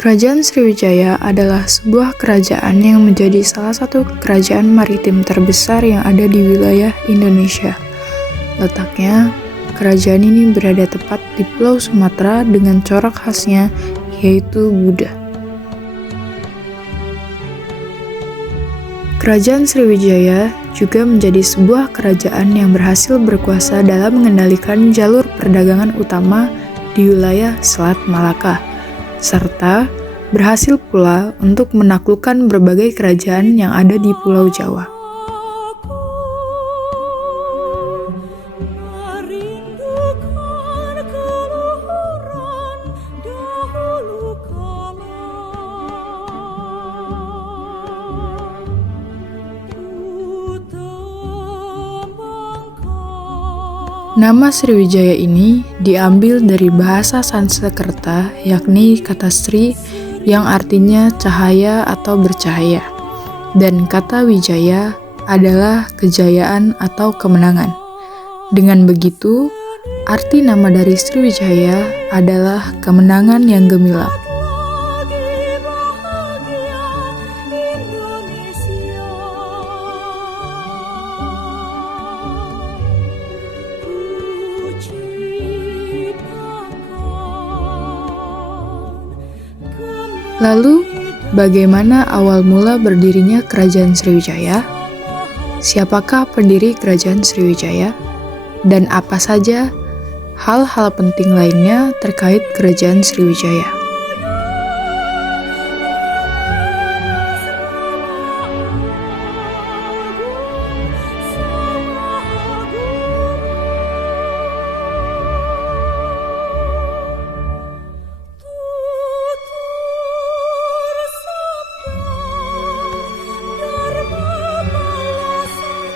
Kerajaan Sriwijaya adalah sebuah kerajaan yang menjadi salah satu kerajaan maritim terbesar yang ada di wilayah Indonesia. Letaknya, kerajaan ini berada tepat di Pulau Sumatera dengan corak khasnya, yaitu Buddha. Kerajaan Sriwijaya juga menjadi sebuah kerajaan yang berhasil berkuasa dalam mengendalikan jalur perdagangan utama di wilayah Selat Malaka, serta berhasil pula untuk menaklukkan berbagai kerajaan yang ada di Pulau Jawa. Nama Sriwijaya ini diambil dari bahasa Sanskerta, yakni kata Sri yang artinya cahaya atau bercahaya, dan kata Wijaya adalah kejayaan atau kemenangan. Dengan begitu, arti nama dari Sriwijaya adalah kemenangan yang gemilang. Lalu, bagaimana awal mula berdirinya Kerajaan Sriwijaya? Siapakah pendiri Kerajaan Sriwijaya? Dan apa saja hal-hal penting lainnya terkait Kerajaan Sriwijaya?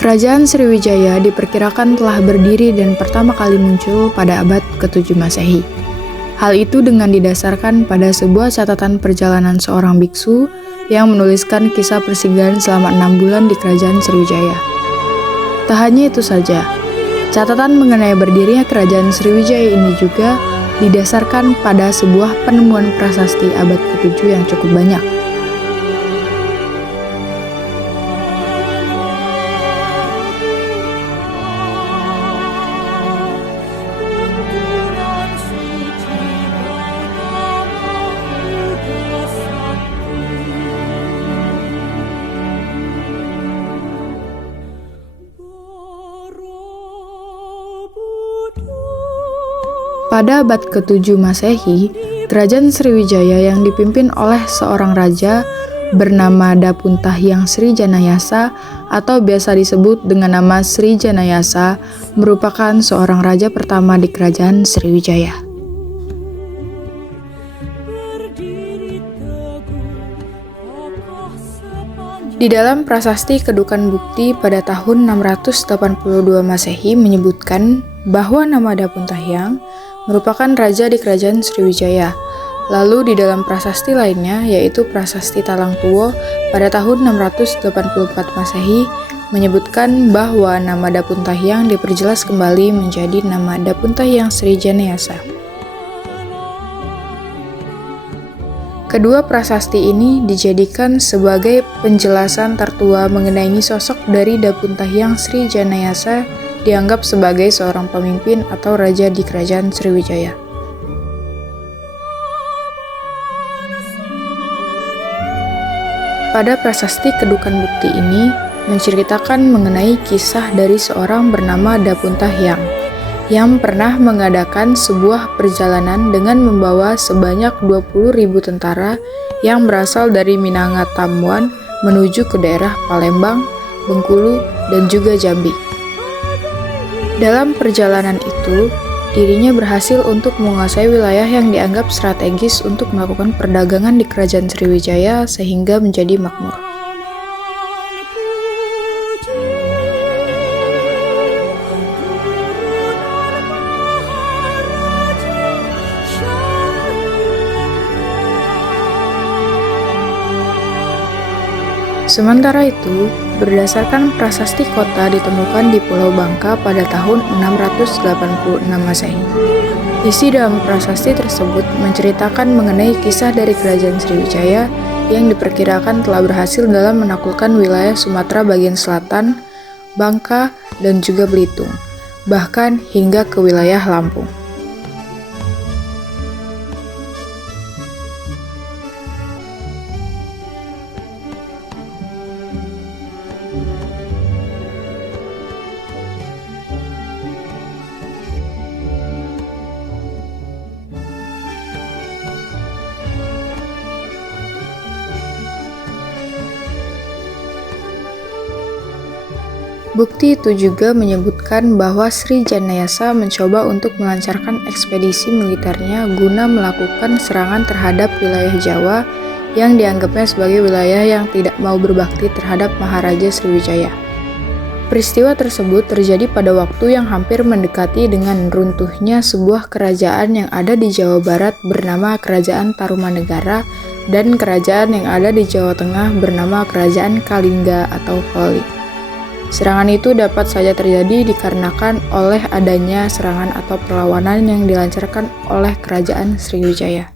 Kerajaan Sriwijaya diperkirakan telah berdiri dan pertama kali muncul pada abad ke-7 Masehi. Hal itu dengan didasarkan pada sebuah catatan perjalanan seorang biksu yang menuliskan kisah persinggahan selama 6 bulan di Kerajaan Sriwijaya. Tak hanya itu saja, catatan mengenai berdirinya Kerajaan Sriwijaya ini juga didasarkan pada sebuah penemuan prasasti abad ke-7 yang cukup banyak. Pada abad ke-7 Masehi, Kerajaan Sriwijaya yang dipimpin oleh seorang raja bernama Dapuntahyang Sri Janayasa atau biasa disebut dengan nama Sri Janayasa merupakan seorang raja pertama di Kerajaan Sriwijaya. Di dalam prasasti Kedukan Bukti pada tahun 682 Masehi menyebutkan bahwa nama Dapuntahyang merupakan raja di Kerajaan Sriwijaya. Lalu di dalam prasasti lainnya, yaitu Prasasti Talang Tuwo pada tahun 684 Masehi, menyebutkan bahwa nama Dapuntahyang diperjelas kembali menjadi nama Dapuntahyang Sri Janayasa. Kedua prasasti ini dijadikan sebagai penjelasan tertua mengenai sosok dari Dapuntahyang Sri Janayasa dianggap sebagai seorang pemimpin atau raja di Kerajaan Sriwijaya. Pada prasasti Kedukan Bukti ini menceritakan mengenai kisah dari seorang bernama Dapuntahyang yang pernah mengadakan sebuah perjalanan dengan membawa sebanyak 20.000 tentara yang berasal dari Minangkabau menuju ke daerah Palembang, Bengkulu, dan juga Jambi. Dalam perjalanan itu, dirinya berhasil untuk menguasai wilayah yang dianggap strategis untuk melakukan perdagangan di Kerajaan Sriwijaya sehingga menjadi makmur. Sementara itu, berdasarkan prasasti kota ditemukan di Pulau Bangka pada tahun 686 Masehi. Isi dalam prasasti tersebut menceritakan mengenai kisah dari Kerajaan Sriwijaya yang diperkirakan telah berhasil dalam menaklukkan wilayah Sumatera bagian selatan, Bangka, dan juga Belitung, bahkan hingga ke wilayah Lampung. Bukti itu juga menyebutkan bahwa Sri Janayasa mencoba untuk melancarkan ekspedisi militernya guna melakukan serangan terhadap wilayah Jawa yang dianggapnya sebagai wilayah yang tidak mau berbakti terhadap Maharaja Sriwijaya. Peristiwa tersebut terjadi pada waktu yang hampir mendekati dengan runtuhnya sebuah kerajaan yang ada di Jawa Barat bernama Kerajaan Tarumanegara dan kerajaan yang ada di Jawa Tengah bernama Kerajaan Kalingga atau Holi. Serangan itu dapat saja terjadi dikarenakan oleh adanya serangan atau perlawanan yang dilancarkan oleh Kerajaan Sriwijaya.